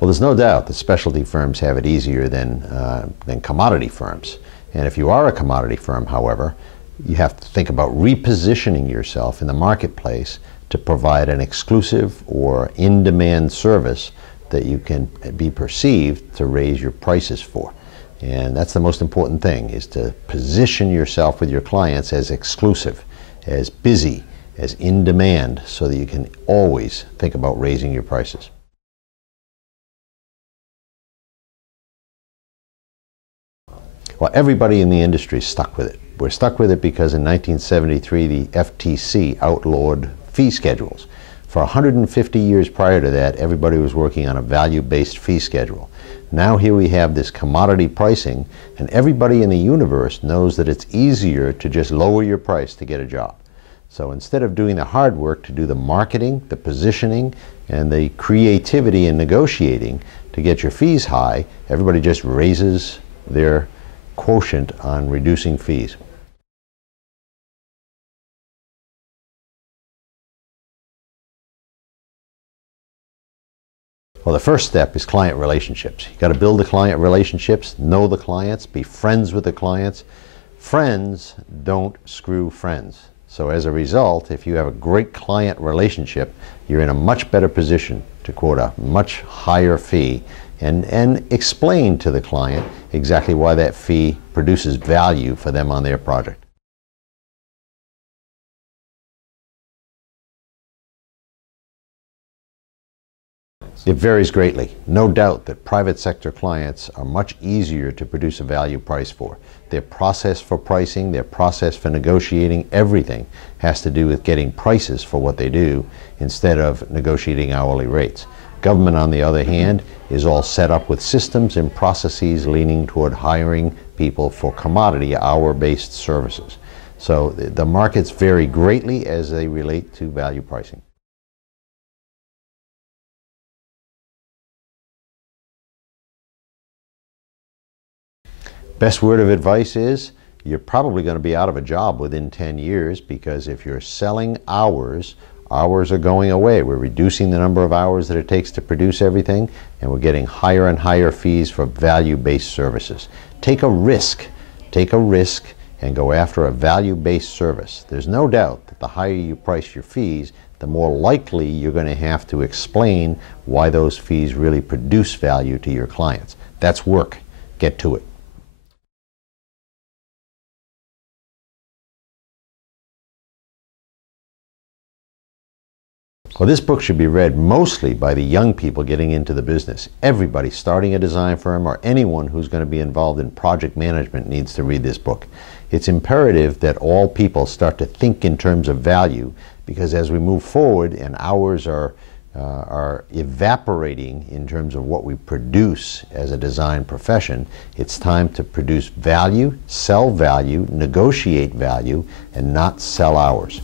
Well, there's no doubt that specialty firms have it easier than commodity firms. And if you are a commodity firm, however, you have to think about repositioning yourself in the marketplace to provide an exclusive or in-demand service that you can be perceived to raise your prices for. And that's the most important thing, is to position yourself with your clients as exclusive, as busy, as in demand, so that you can always think about raising your prices. Well, everybody in the industry is stuck with it. We're stuck with it because in 1973 the FTC outlawed fee schedules. For 150 years prior to that, everybody was working on a value-based fee schedule. Now here we have this commodity pricing, and everybody in the universe knows that it's easier to just lower your price to get a job. So instead of doing the hard work to do the marketing, the positioning, and the creativity in negotiating to get your fees high, everybody just raises their quotient on reducing fees. Well, the first step is client relationships. You've got to build the client relationships, know the clients, be friends with the clients. Friends don't screw friends. So as a result, if you have a great client relationship, you're in a much better position to quote a much higher fee and explain to the client exactly why that fee produces value for them on their project. It varies greatly. No doubt that private sector clients are much easier to produce a value price for. Their process for pricing, their process for negotiating, everything has to do with getting prices for what they do instead of negotiating hourly rates. Government, on the other hand, is all set up with systems and processes leaning toward hiring people for commodity hour-based services. So the markets vary greatly as they relate to value pricing. Best word of advice is you're probably going to be out of a job within 10 years, because if you're selling hours, hours are going away. We're reducing the number of hours that it takes to produce everything, and we're getting higher and higher fees for value-based services. Take a risk and go after a value-based service. There's no doubt that the higher you price your fees, the more likely you're going to have to explain why those fees really produce value to your clients. That's work. Get to it. Well, this book should be read mostly by the young people getting into the business. Everybody starting a design firm or anyone who's going to be involved in project management needs to read this book. It's imperative that all people start to think in terms of value, because as we move forward and hours are evaporating in terms of what we produce as a design profession, it's time to produce value, sell value, negotiate value, and not sell hours.